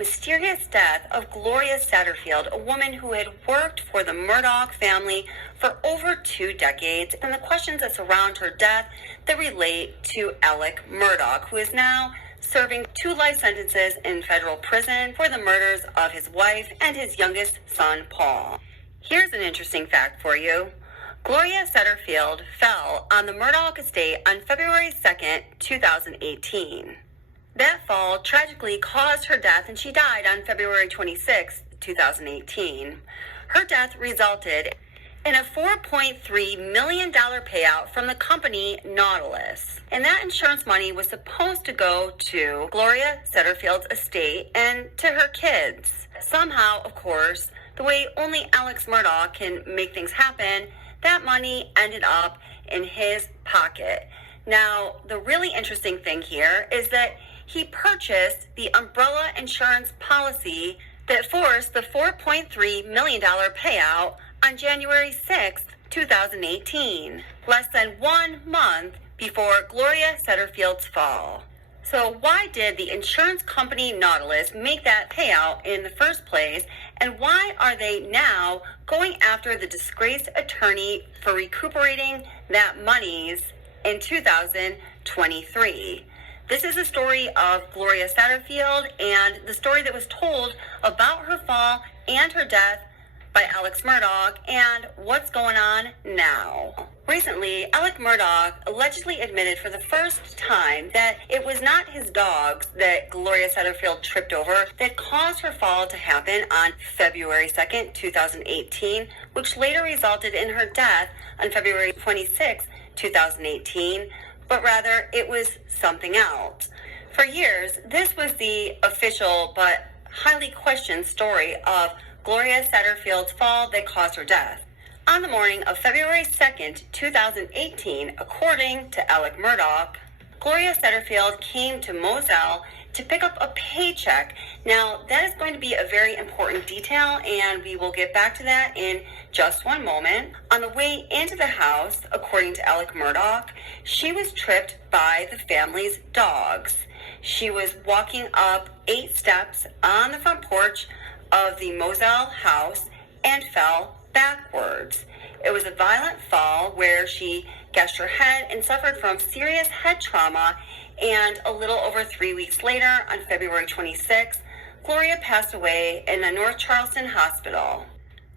Mysterious death of Gloria Satterfield, a woman who had worked for the Murdaugh family for over 2 decades, and the questions that surround her death that relate to Alec Murdaugh, who is now serving 2 life sentences in federal prison for the murders of his wife and his youngest son, Paul. Here's an interesting fact for you. Gloria Satterfield fell on the Murdaugh estate on February 2nd, 2018. That fall tragically caused her death, and she died on February 26, 2018. Her death resulted in a $4.3 million payout from the company Nautilus. And that insurance money was supposed to go to Gloria Satterfield's estate and to her kids. Somehow, of course, the way only Alex Murdaugh can make things happen, that money ended up in his pocket. Now, the really interesting thing here is that he purchased the umbrella insurance policy that forced the $4.3 million payout on January 6, 2018, less than 1 month before Gloria Satterfield's fall. So why did the insurance company Nautilus make that payout in the first place, and why are they now going after the disgraced attorney for recuperating that monies in 2023? This is a story of Gloria Satterfield and the story that was told about her fall and her death by Alex Murdaugh and what's going on now. Recently, Alec Murdaugh allegedly admitted for the first time that it was not his dogs that Gloria Satterfield tripped over that caused her fall to happen on February 2nd, 2018, which later resulted in her death on February 26, 2018, but rather it was something else. For years, this was the official but highly questioned story of Gloria Satterfield's fall that caused her death. On the morning of February 2nd, 2018, according to Alec Murdaugh, Gloria Satterfield came to Moselle to pick up a paycheck. Now, that is going to be a very important detail, and we will get back to that in just one moment. On the way into the house, according to Alec Murdaugh, she was tripped by the family's dogs. She was walking up 8 steps on the front porch of the Moselle house and fell backwards. It was a violent fall where she gashed her head and suffered from serious head trauma, and a little over 3 weeks later, on February 26th, Gloria passed away in the North Charleston Hospital.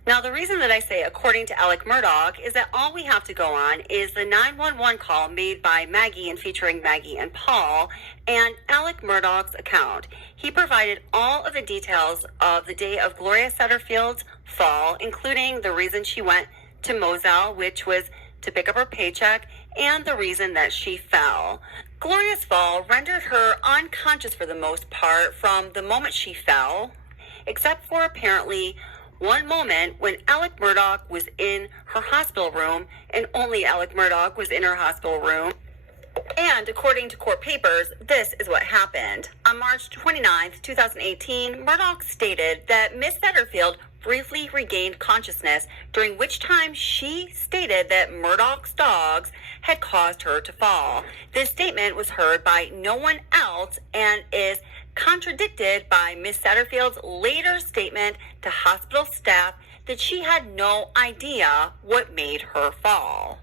Now, the reason that I say according to Alec Murdaugh is that all we have to go on is the 911 call made by Maggie and featuring Maggie and Paul and Alec Murdaugh's account. He provided all of the details of the day of Gloria Satterfield's fall, including the reason she went to Moselle, which was to pick up her paycheck, and the reason that she fell. Gloria's fall rendered her unconscious for the most part from the moment she fell, except for apparently one moment when Alec Murdaugh was in her hospital room, and only Alec Murdaugh was in her hospital room. And according to court papers, this is what happened. On March 29, 2018, Murdaugh stated that Miss Satterfield briefly regained consciousness, during which time she stated that Murdaugh's dogs had caused her to fall. This statement was heard by no one else and is contradicted by Miss Satterfield's later statement to hospital staff that she had no idea what made her fall.